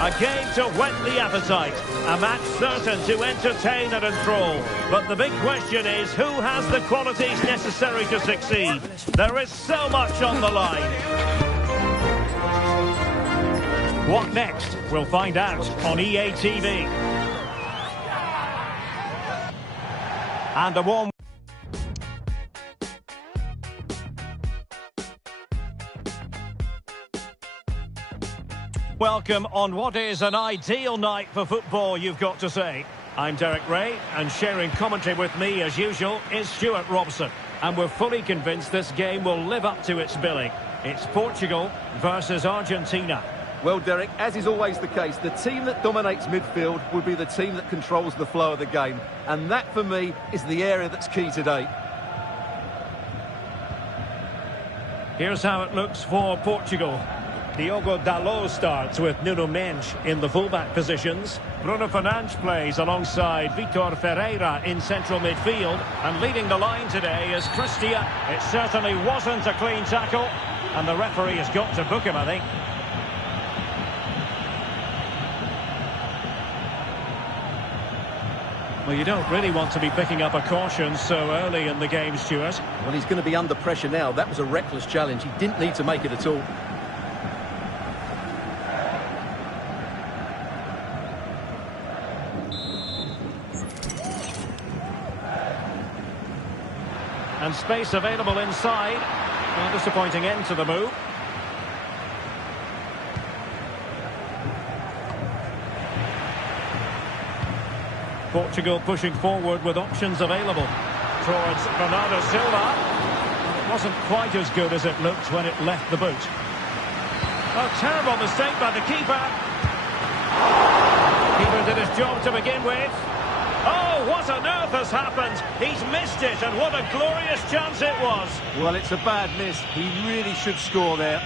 A game to whet the appetite. A match certain to entertain and enthrall. But the big question is, who has the qualities necessary to succeed? There is so much on the line. What next? We'll find out on EA TV. And a warm... Welcome on what is an ideal night for football, you've got to say. I'm Derek Ray, and sharing commentary with me, as usual, is Stuart Robson. And we're fully convinced this game will live up to its billing. It's Portugal versus Argentina. Well, Derek, as is always the case, the team that dominates midfield will be the team that controls the flow of the game. And that, for me, is the area that's key today. Here's how it looks for Portugal. Diogo Dalot starts with Nuno Mendes in the fullback positions. Bruno Fernandes plays alongside Vitor Ferreira in central midfield. And leading the line today is Christian. It certainly wasn't a clean tackle. And the referee has got to book him, I think. Well, you don't really want to be picking up a caution so early in the game, Stuart. Well, he's going to be under pressure now. That was a reckless challenge. He didn't need to make it at all. And space available inside. A disappointing end to the move. Portugal pushing forward with options available towards Bernardo Silva. It wasn't quite as good as it looked when it left the boot. A terrible mistake by the keeper. Keeper did his job to begin with. Oh, what on earth has happened? He's missed it, and what a glorious chance it was. Well, it's a bad miss. He really should score there.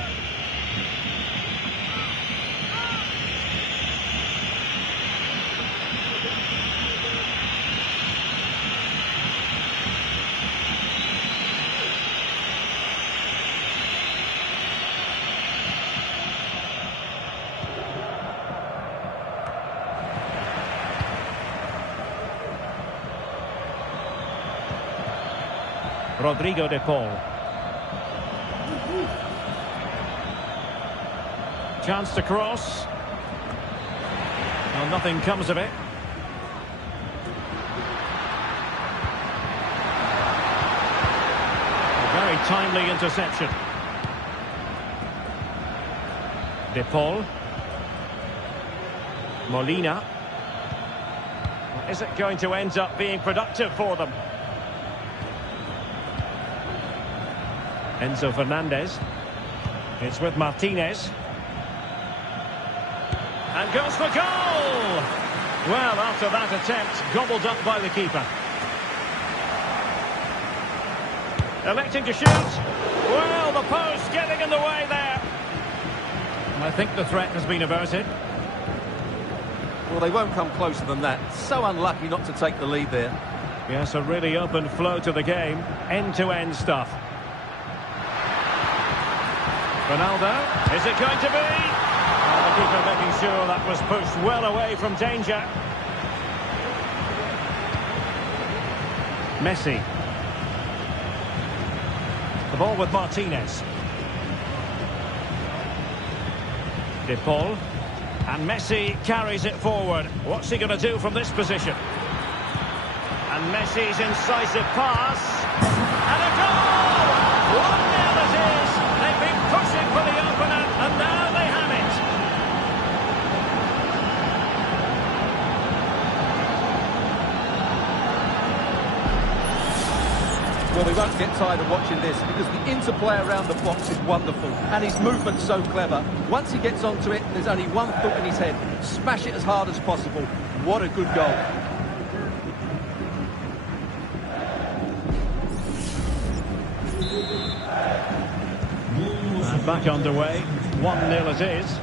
Rodrigo de Paul. Chance to cross. Well, nothing comes of it. A very timely interception. De Paul. Molina. Is it going to end up being productive for them? Enzo Fernandez. It's with Martinez. And goes for goal! Well, after that attempt, gobbled up by the keeper. Electing to shoot. Well, the post getting in the way there. And I think the threat has been averted. Well, they won't come closer than that. So unlucky not to take the lead there. Yes, a really open flow to the game. End-to-end stuff. Ronaldo, is it going to be? The keeper making sure that was pushed well away from danger. Messi. The ball with Martinez. De Paul. And Messi carries it forward. What's he going to do from this position? And Messi's incisive pass. And a goal! 1-0 it is. They've been pushing for the opener, and now they have it. Well, we won't get tired of watching this because the interplay around the box is wonderful and his movement's so clever. Once he gets onto it, there's only one thought in his head: smash it as hard as possible. What a good goal. And back underway, 1-0 it is.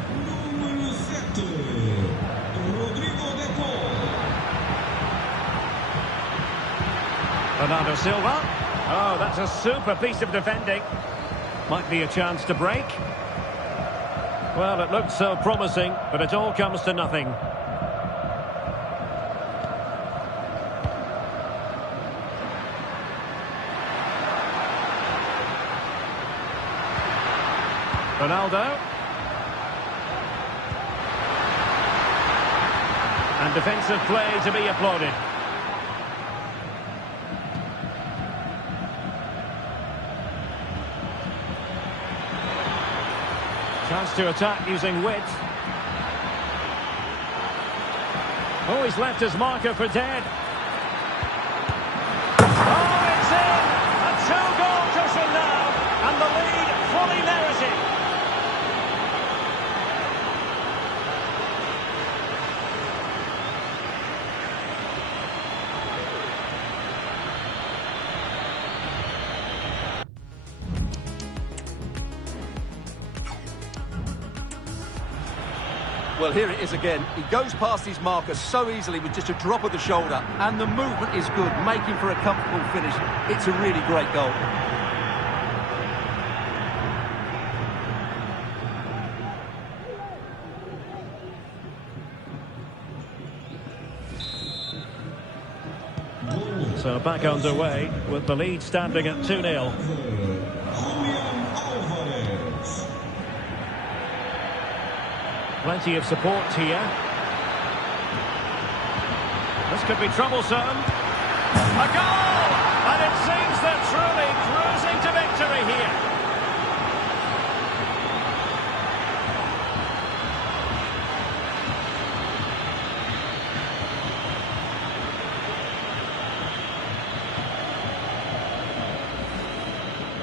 Bernardo Silva. Oh, that's a super piece of defending. Might be a chance to break. Well, it looked so promising, but it all comes to nothing. Ronaldo. And defensive play to be applauded. Chance to attack using width. Oh, he's left his marker for dead. Oh, it's in! A two-goal cushion now, and the lead fully merited. Well, here it is again. He goes past his marker so easily with just a drop of the shoulder, and the movement is good, making for a comfortable finish. It's a really great goal. So back underway with the lead standing at 2-0. Plenty of support here. This could be troublesome. A goal! And it seems they're truly cruising to victory here.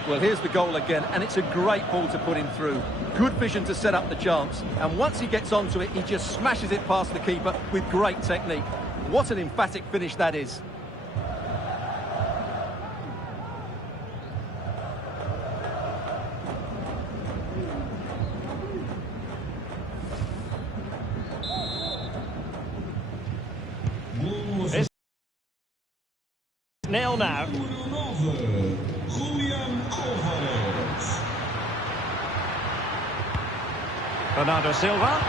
Well, here's the goal again, and it's a great ball to put him through. Good vision to set up the chance, and once he gets onto it, he just smashes it past the keeper with great technique. What an emphatic finish that is. It's 0 now. Bernardo Silva,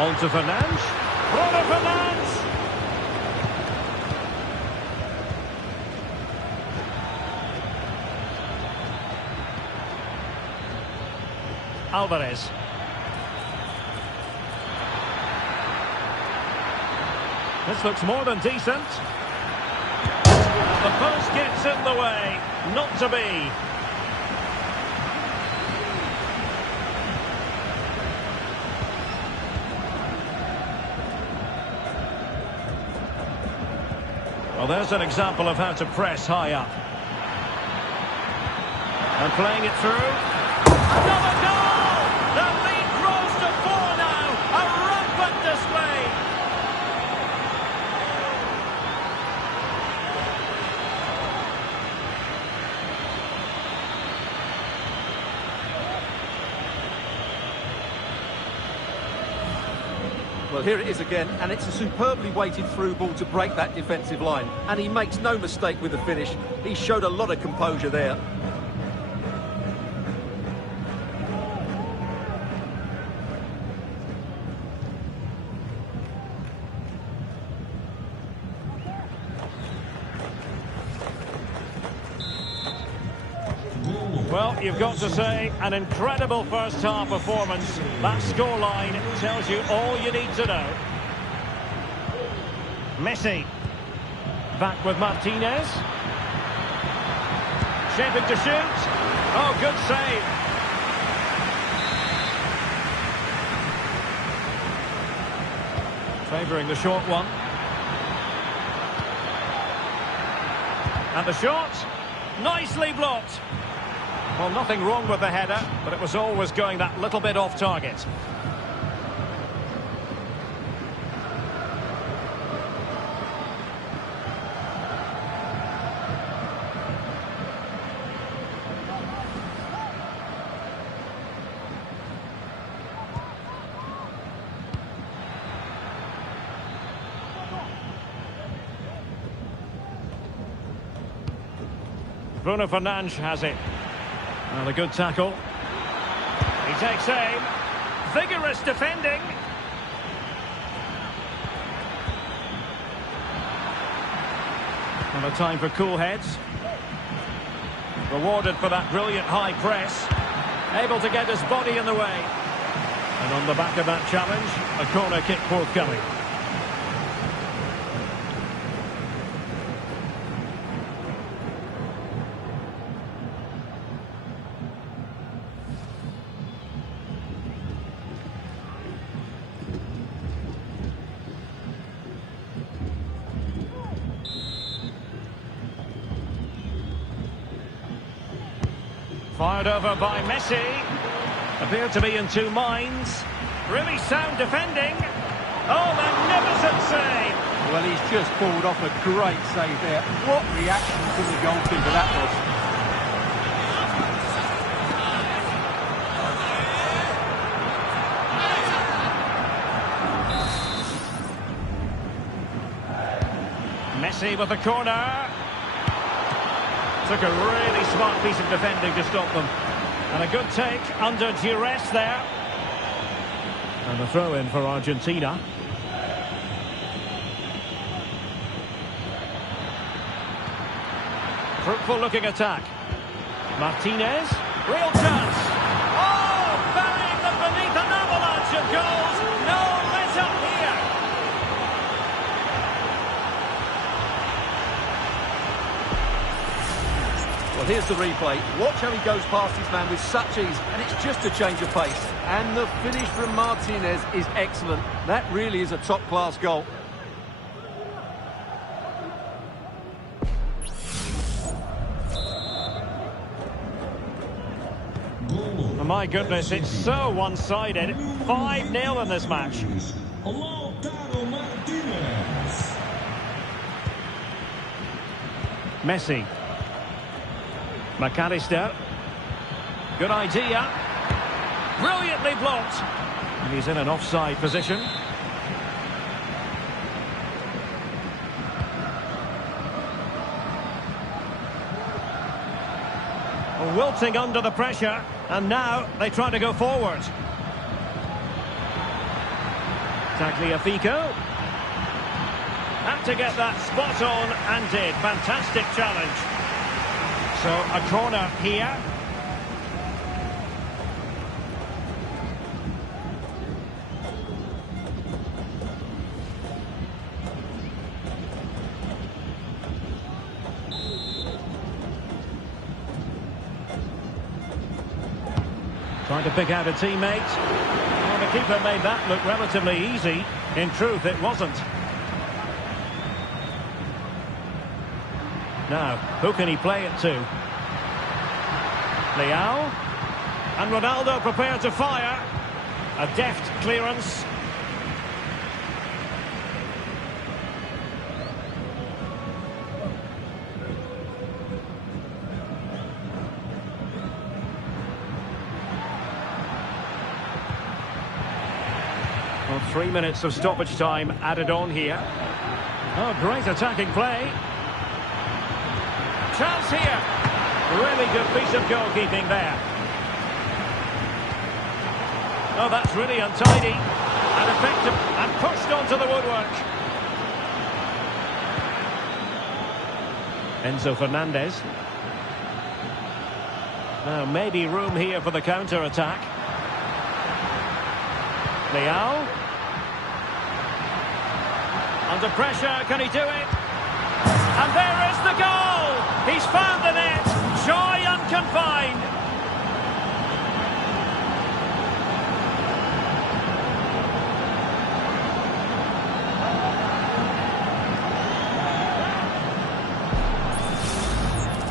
on to Fernandes, Bruno Fernandes! Alvarez. This looks more than decent. The post gets in the way, not to be. Well, there's an example of how to press high up. And playing it through. Another goal! The lead grows to 4 now. A rampant display. Well, here it is again, and it's a superbly weighted through ball to break that defensive line. And he makes no mistake with the finish. He showed a lot of composure there. Well, you've got to say, an incredible first-half performance. That scoreline tells you all you need to know. Messi. Back with Martinez. Shaping to shoot. Oh, good save. Favouring the short one. And the shot. Nicely blocked. Well, nothing wrong with the header, but it was always going that little bit off target. Bruno Fernandes has it. Well, a good tackle. He takes aim. vigorous defending. And a time for cool heads. Rewarded for that brilliant high press. Able to get his body in the way. And on the back of that challenge, a corner kick forthcoming. Fired over by Messi. Appeared to be in two minds. Really sound defending. Oh, magnificent save. Well, he's just pulled off a great save there. What reaction from the goalkeeper that was. Messi with the corner. Took a really smart piece of defending to stop them. And a good take under duress there. And a throw-in for Argentina. Fruitful looking attack. Martinez. Real chance. Oh, burying them beneath an avalanche of goals. No let up here. Well, here's the replay. Watch how he goes past his man with such ease, and it's just a change of pace. And the finish from Martinez is excellent. That really is a top-class goal. Oh, my goodness, it's so one-sided. 5-0 in this match. Messi. McAllister. Good idea. Brilliantly blocked. And he's in an offside position. Wilting under the pressure. And now they try to go forward. Tagliafico. Had to get that spot on and did. Fantastic challenge. So a corner here. Trying to pick out a teammate. Well, the keeper made that look relatively easy. In truth, it wasn't. Now, who can he play it to? Leao. And Ronaldo prepared to fire. A deft clearance. Well, 3 minutes of stoppage time added on here. Oh, great attacking play. Chance here. Really good piece of goalkeeping there. Oh, that's really untidy. And effective. And pushed onto the woodwork. Enzo Fernandez. Now, maybe room here for the counter-attack. Leao. Under pressure, can he do it? And there is the goal! He's found the net! Joy unconfined!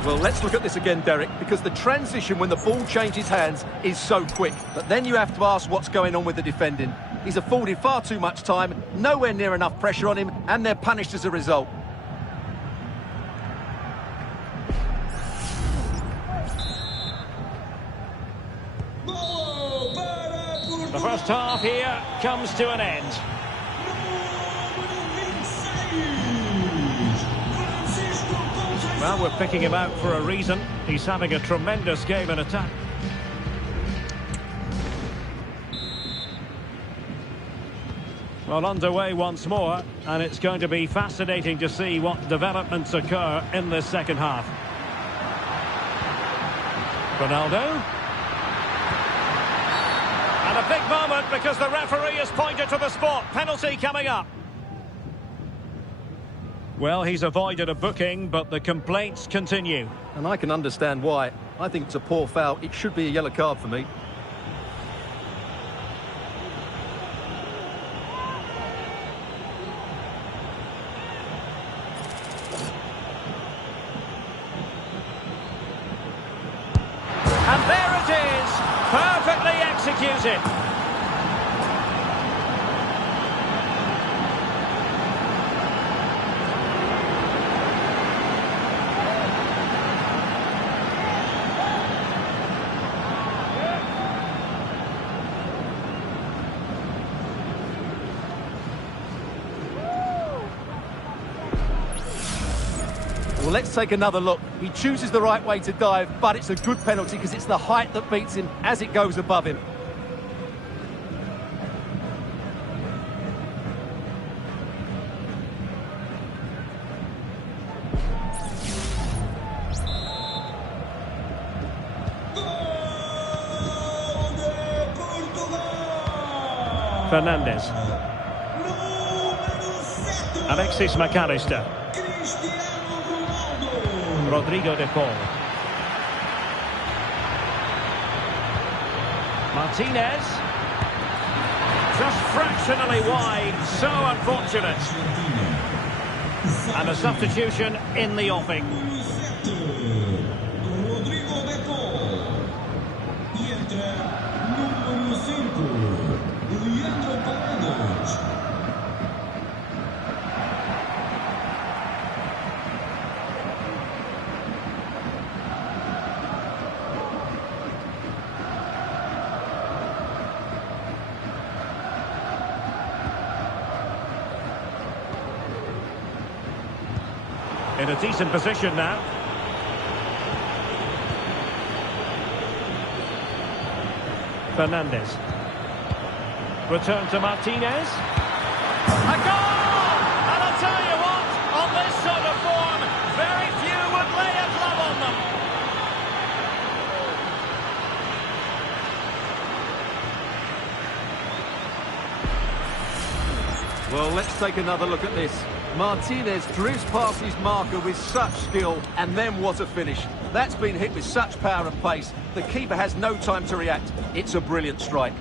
Well, let's look at this again, Derek, because the transition when the ball changes hands is so quick. But then you have to ask what's going on with the defending. He's afforded far too much time, nowhere near enough pressure on him, and they're punished as a result. The first half here comes to an end. Well, we're picking him out for a reason. He's having a tremendous game in attack. Well, underway once more, and it's going to be fascinating to see what developments occur in this second half. Ronaldo. And a big moment because the referee has pointed to the spot. Penalty coming up. Well, he's avoided a booking, but the complaints continue. And I can understand why. I think it's a poor foul. It should be a yellow card for me. And there it is, perfectly executed. Well, let's take another look. He chooses the right way to dive, but it's a good penalty because it's the height that beats him as it goes above him. Fernandes. Alexis McAllister. Rodrigo de Paul. Martinez. Just fractionally wide, so unfortunate. And a substitution in the offing. Rodrigo de Paul. Y entra número 5, Leandro Paredes. In a decent position now. Fernandes. Return to Martinez. A goal! And I'll tell you what, on this sort of form, very few would lay a glove on them. Well, let's take another look at this. Martinez drifts past his marker with such skill, and then what a finish. That's been hit with such power and pace. The keeper has no time to react. It's a brilliant strike.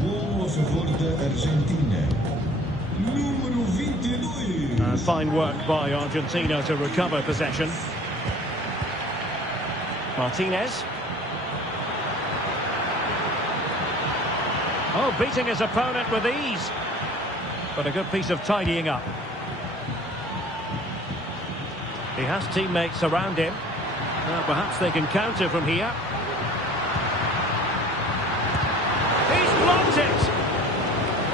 Gol a favor da Argentina. Número 22. Fine work by Argentina to recover possession. Martinez. Oh, beating his opponent with ease. But a good piece of tidying up. He has teammates around him. Perhaps they can counter from here. He's blocked it!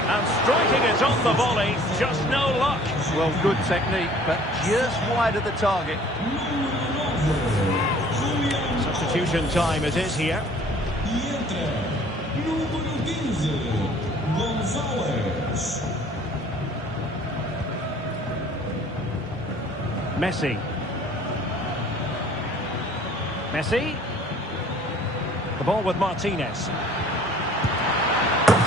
And striking it on the volley, just no luck. Well, good technique, but just wide of the target. Substitution time it is here. Y entra número 15, González. Messi. Messi. The ball with Martinez.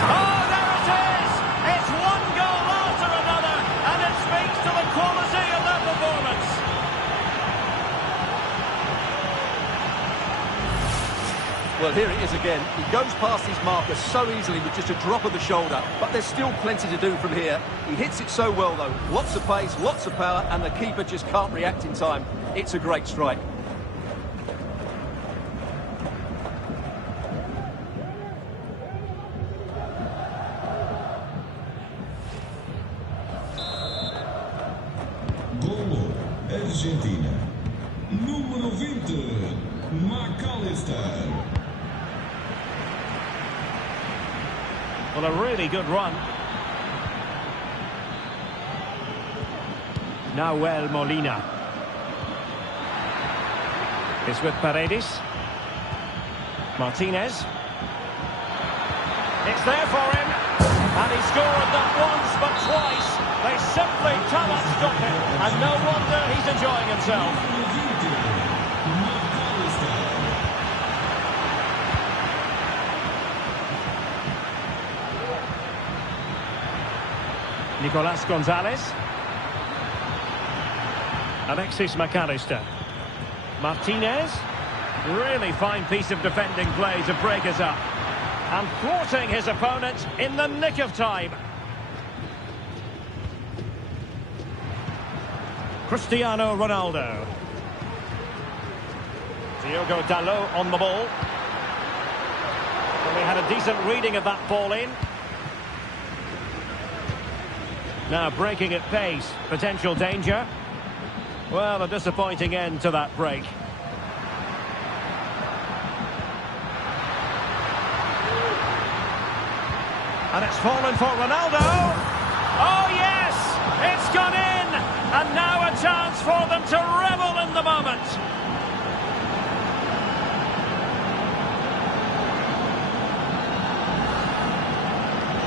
Oh, there it is! It's one goal after another, and it speaks to the quality of their performance. Well, here it is again. He goes past his marker so easily with just a drop of the shoulder, but there's still plenty to do from here. He hits it so well, though. Lots of pace, lots of power, and the keeper just can't react in time. It's a great strike. Golo, Argentina. Número 20, McAllister. Well, a really good run. Nahuel Molina. It's with Paredes. Martinez. It's there for him. And he scored not once but twice. They simply cannot stop him. And no wonder he's enjoying himself. Nicolas Gonzalez. Alexis McAllister. Martinez. Really fine piece of defending play to break us up. And thwarting his opponent in the nick of time. Cristiano Ronaldo. Diogo Dalot on the ball. Well, he had a decent reading of that ball in. Now breaking at pace. Potential danger. Well, a disappointing end to that break. And it's fallen for Ronaldo. Oh, yes! It's gone in! And now a chance for them to revel in the moment.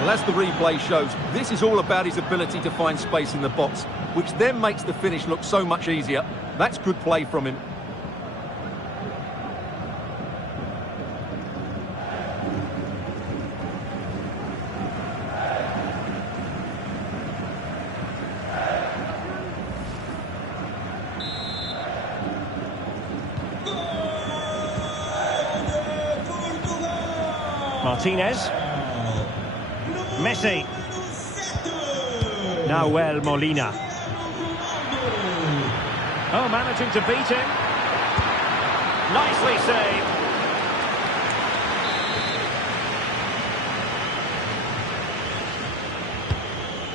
Well, as the replay shows, this is all about his ability to find space in the box, which then makes the finish look so much easier. That's good play from him. Martinez. Messi. Nahuel Molina. Oh, managing to beat him. Nicely saved.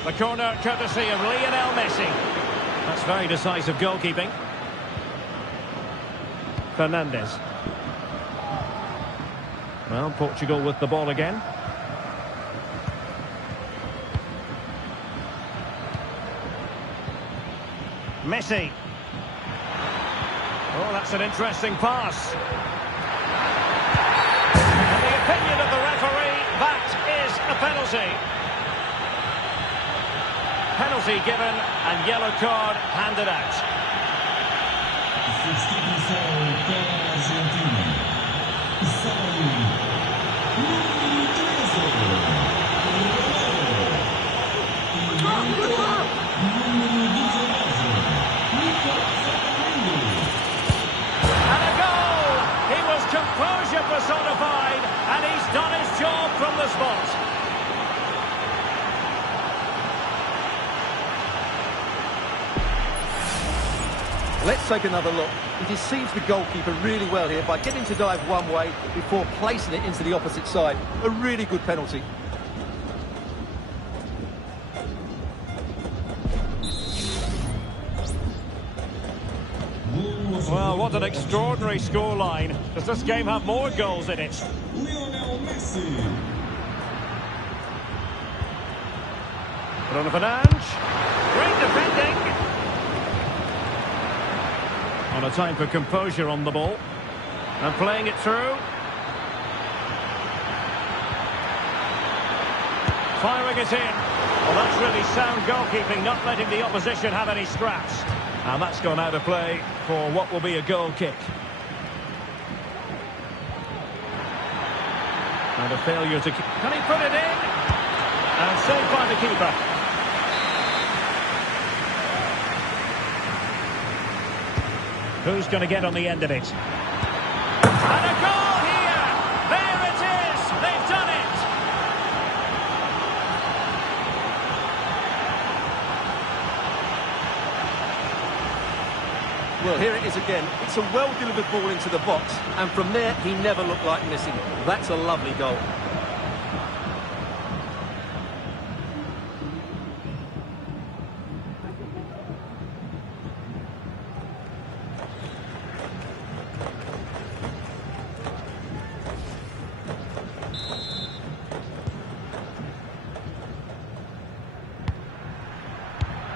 The corner courtesy of Lionel Messi. That's very decisive goalkeeping. Fernandes. Well, Portugal with the ball again. Messi. Oh, that's an interesting pass. And the opinion of the referee, that is a penalty. Penalty given and yellow card handed out. Composure personified, and he's done his job from the spot. Let's take another look. He deceives the goalkeeper really well here by getting to dive one way before placing it into the opposite side. A really good penalty. Well, what an extraordinary scoreline. Does this game have more goals in it? Lionel Messi. Bruno Fernandes. Great defending. On a time for composure on the ball. And playing it through. Firing it in. Well, that's really sound goalkeeping, not letting the opposition have any scraps. And that's gone out of play for what will be a goal kick. And a failure to... Can he put it in? And saved by the keeper. Who's going to get on the end of it? And a goal here! There it is! They've done it! Well, here it is again. It's a well-delivered ball into the box, and from there, he never looked like missing. That's a lovely goal.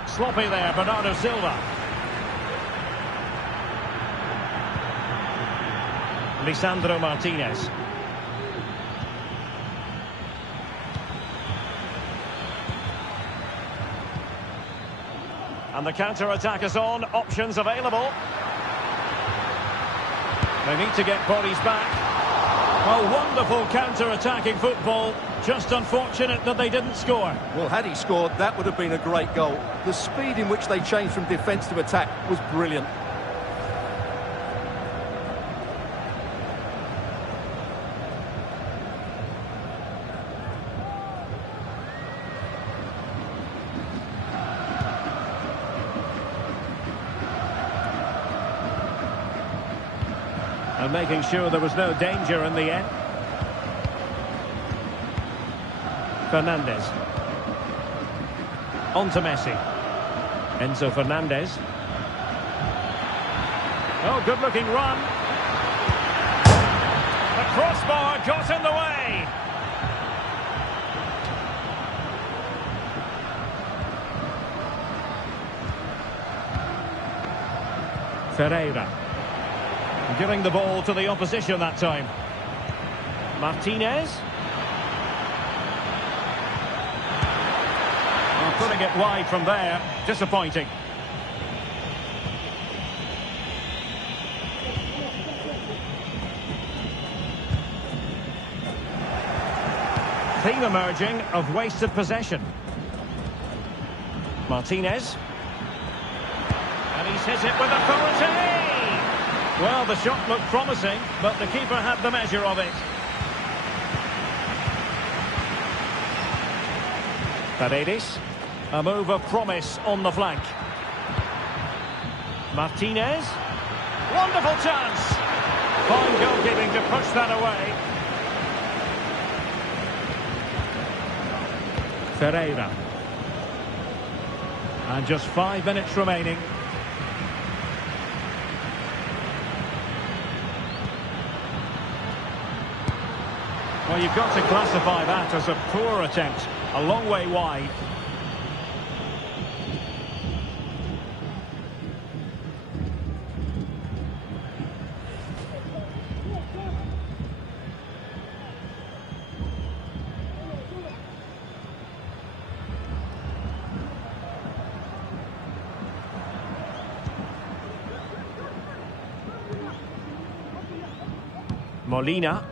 Sloppy there, Bernardo Silva. Lisandro Martinez. And the counter-attack is on, options available. They need to get bodies back. A wonderful counter-attacking football. Just unfortunate that they didn't score. Well, had he scored, that would have been a great goal. The speed in which they changed from defence to attack was brilliant. And making sure there was no danger in the end. Fernandez. On to Messi. Enzo Fernandez. Oh, good-looking run. The crossbar got in the way. Ferreira. Giving the ball to the opposition that time. Martinez. Putting it wide from there. Disappointing. Theme emerging of wasted possession. Martinez. And he's hit it with authority. Well, the shot looked promising, but the keeper had the measure of it. Paredes. A move of promise on the flank. Martinez. Wonderful chance. Fine goalkeeping to push that away. Ferreira. And just 5 minutes remaining. Well, you've got to classify that as a poor attempt. A long way wide. Molina.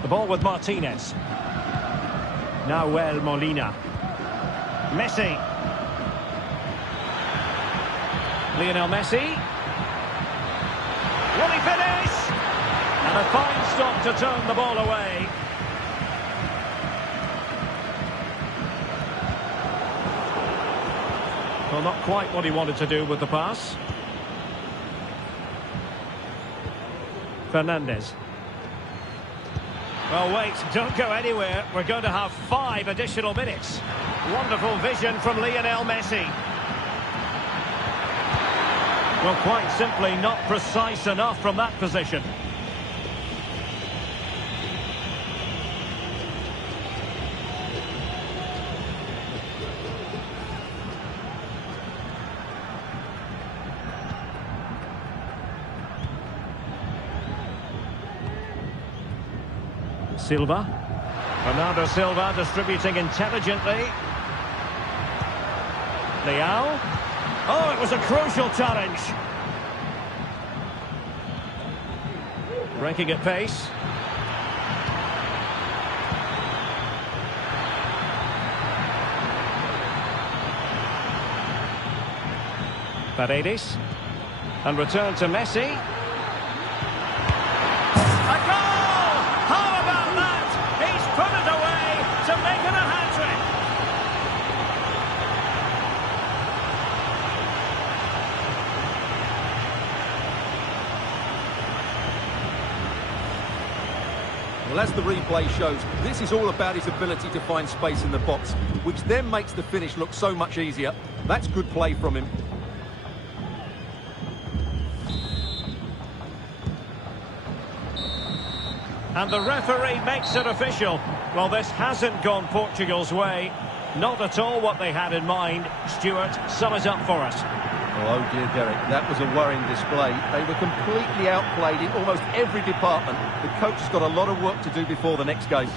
The ball with Martinez. Nahuel Molina. Messi. Lionel Messi. Will he finish? And a fine stop to turn the ball away. Well, not quite what he wanted to do with the pass. Fernandez. Well, wait, don't go anywhere. We're going to have 5 additional minutes. Wonderful vision from Lionel Messi. Well, quite simply not precise enough from that position. Silva. Bernardo Silva distributing intelligently. Leao. Oh, it was a crucial challenge. Breaking at pace. Paredes. And return to Messi. Well, as the replay shows, this is all about his ability to find space in the box, which then makes the finish look so much easier. That's good play from him. And the referee makes it official. Well, this hasn't gone Portugal's way. Not at all what they had in mind. Stuart, sum it up for us. Oh dear, Derek, that was a worrying display. They were completely outplayed in almost every department. The coach has got a lot of work to do before the next game.